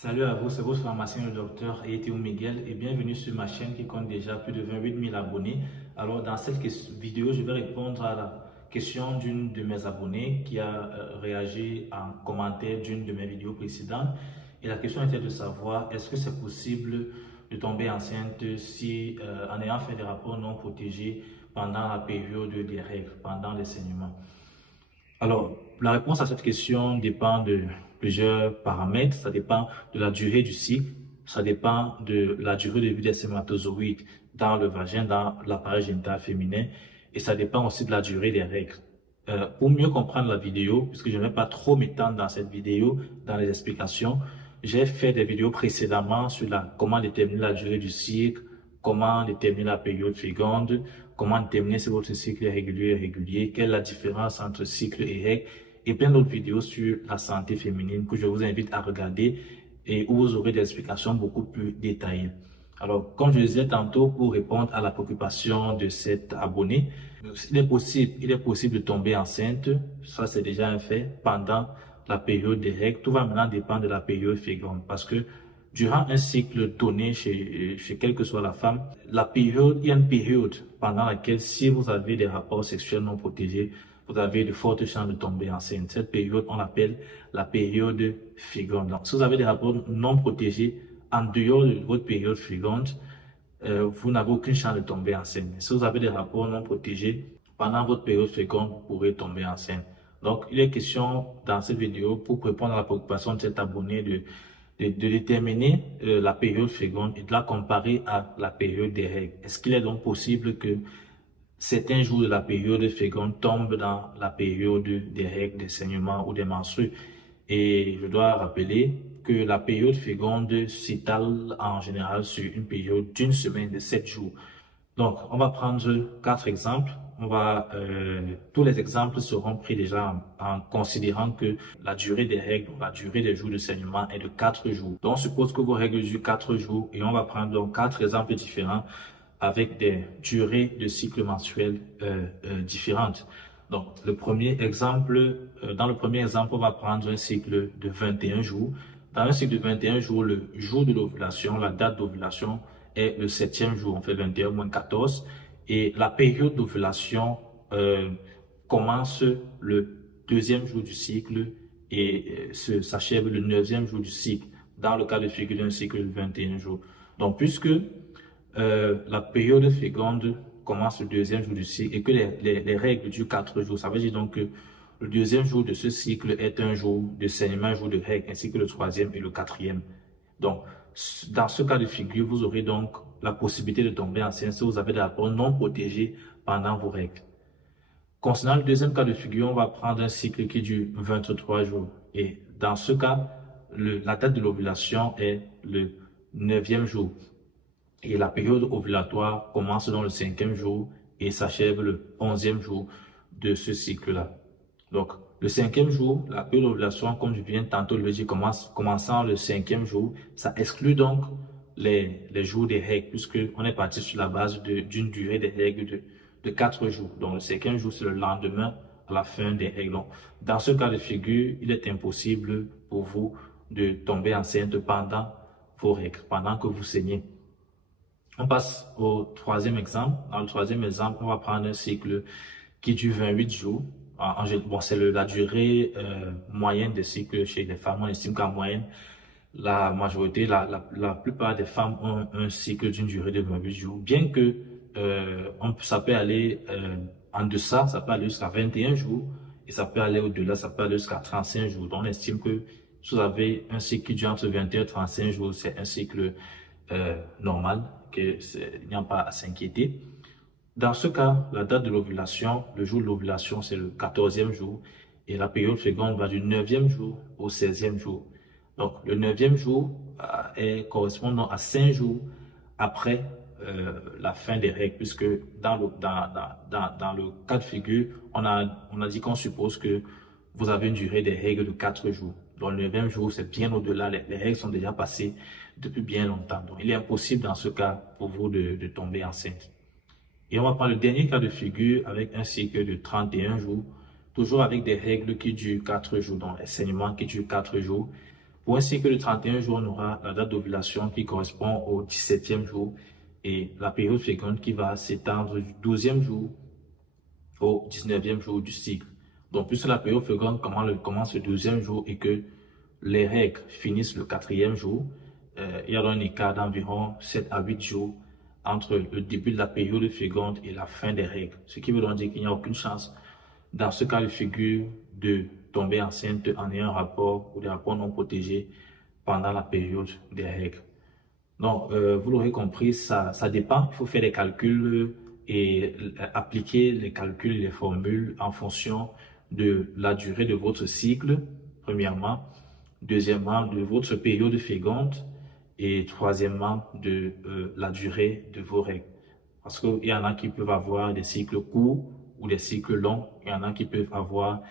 Salut à vous, c'est votre pharmacien le docteur Eyeteo Miguel et bienvenue sur ma chaîne qui compte déjà plus de 28 000 abonnés. Alors dans cette vidéo, je vais répondre à la question d'une de mes abonnés qui a réagi en commentaire d'une de mes vidéos précédentes. Et la question était de savoir est-ce que c'est possible de tomber enceinte si en ayant fait des rapports non protégés pendant la période des règles, pendant les saignements. Alors, la réponse à cette question dépend de plusieurs paramètres. Ça dépend de la durée du cycle, ça dépend de la durée de vie des spermatozoïdes dans le vagin, dans l'appareil génital féminin, et ça dépend aussi de la durée des règles. Pour mieux comprendre la vidéo, puisque je ne vais pas trop m'étendre dans cette vidéo, dans les explications, j'ai fait des vidéos précédemment sur comment déterminer la durée du cycle, comment déterminer la période féconde, comment déterminer si votre cycle est régulier et irrégulier, quelle est la différence entre cycle et règle, et plein d'autres vidéos sur la santé féminine que je vous invite à regarder et où vous aurez des explications beaucoup plus détaillées. Alors, comme je le disais tantôt, pour répondre à la préoccupation de cet abonné, il est possible de tomber enceinte, ça c'est déjà un fait, pendant la période des règles. Tout va maintenant dépendre de la période féconde parce que durant un cycle donné chez quelle que soit la femme, il y a une période pendant laquelle si vous avez des rapports sexuels non protégés, vous avez de fortes chances de tomber enceinte. Cette période, on l'appelle la période féconde. Donc, si vous avez des rapports non protégés en dehors de votre période féconde, vous n'avez aucune chance de tomber enceinte. Mais si vous avez des rapports non protégés pendant votre période féconde, vous pourrez tomber enceinte. Donc, il est question dans cette vidéo, pour répondre à la préoccupation de cet abonné, de déterminer la période féconde et de la comparer à la période des règles. Est-ce qu'il est donc possible que certains jours de la période féconde tombent dans la période des règles, des saignements ou des menstrues? Et je dois rappeler que la période féconde s'étale en général sur une période d'une semaine de 7 jours. Donc, on va prendre 4 exemples. Tous les exemples seront pris déjà en considérant que la durée des règles, la durée des jours de saignement est de 4 jours. Donc, on suppose que vos règles durent 4 jours et on va prendre donc 4 exemples différents avec des durées de cycle mensuel différentes. Donc, dans le premier exemple, on va prendre un cycle de 21 jours. Dans un cycle de 21 jours, le jour de l'ovulation, la date d'ovulation est le 7e jour. On fait 21 moins 14. Et la période d'ovulation commence le 2e jour du cycle et s'achève le 9e jour du cycle, dans le cas de figure d'un cycle de 21 jours. Donc, puisque la période féconde commence le 2e jour du cycle et que les règles durent 4 jours, ça veut dire donc que le 2e jour de ce cycle est un jour de saignement, un jour de règles, ainsi que le 3e et le 4e. Donc, dans ce cas de figure, vous aurez donc la possibilité de tomber enceinte si vous avez des rapports non protégés pendant vos règles. Concernant le deuxième cas de figure, on va prendre un cycle qui dure 23 jours. Et dans ce cas, la date de l'ovulation est le 9e jour. Et la période ovulatoire commence dans le 5e jour et s'achève le 11e jour de ce cycle-là. Donc, le 5e jour, la période d'ovulation, comme je viens tantôt de le dire, commençant le 5e jour, ça exclut donc les jours des règles, puisqu'on est parti sur la base d'une durée des règles de 4 jours. Donc, le 5e jour, c'est le lendemain à la fin des règles. Donc, dans ce cas de figure, il est impossible pour vous de tomber enceinte pendant vos règles, pendant que vous saignez. On passe au troisième exemple. Dans le troisième exemple, on va prendre un cycle qui dure 28 jours. Bon, c'est la durée moyenne des cycles chez les femmes. On estime qu'en moyenne, la majorité, la plupart des femmes ont un cycle d'une durée de 28 jours. Bien que ça peut aller en deçà, ça peut aller jusqu'à 21 jours et ça peut aller au-delà, ça peut aller jusqu'à 35 jours. Donc, on estime que si vous avez un cycle qui dure entre 21 et 35 jours, c'est un cycle normal, il n'y a pas à s'inquiéter. Dans ce cas, la date de l'ovulation, le jour de l'ovulation, c'est le 14e jour et la période féconde va du 9e jour au 16e jour. Donc, le 9e jour correspond donc à 5 jours après la fin des règles, puisque dans le cas de figure, on a dit qu'on suppose que vous avez une durée des règles de 4 jours. Donc, le 9e jour, c'est bien au-delà. Les règles sont déjà passées depuis bien longtemps. Donc, il est impossible dans ce cas pour vous de tomber enceinte. Et on va prendre le dernier cas de figure avec un cycle de 31 jours, toujours avec des règles qui durent 4 jours, donc les saignements qui durent 4 jours. Pour un cycle de 31 jours, on aura la date d'ovulation qui correspond au 17e jour et la période féconde qui va s'étendre du 12e jour au 19e jour du cycle. Donc, puisque la période féconde commence le 12e jour et que les règles finissent le 4e jour, il y a un écart d'environ 7 à 8 jours entre le début de la période féconde et la fin des règles. Ce qui veut donc dire qu'il n'y a aucune chance, dans ce cas de figure, de tomber enceinte en ayant un rapport ou des rapports non protégés pendant la période des règles. Donc, vous l'aurez compris, ça dépend. Il faut faire des calculs et appliquer les calculs et les formules en fonction de la durée de votre cycle, premièrement. Deuxièmement, de votre période féconde. Et troisièmement, de la durée de vos règles. Parce qu'il y en a qui peuvent avoir des cycles courts ou des cycles longs. Il y en a qui peuvent avoir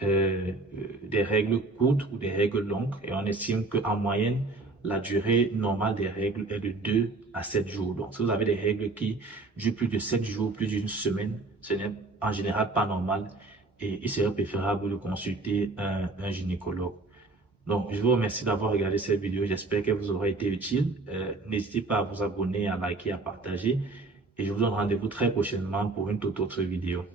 des règles courtes ou des règles longues. Et on estime qu'en moyenne, la durée normale des règles est de 2 à 7 jours. Donc, si vous avez des règles qui durent plus de 7 jours, plus d'une semaine, ce n'est en général pas normal. Et il serait préférable de consulter un gynécologue. Donc, je vous remercie d'avoir regardé cette vidéo. J'espère qu'elle vous aura été utile. N'hésitez pas à vous abonner, à liker, à partager. Et je vous donne rendez-vous très prochainement pour une toute autre vidéo.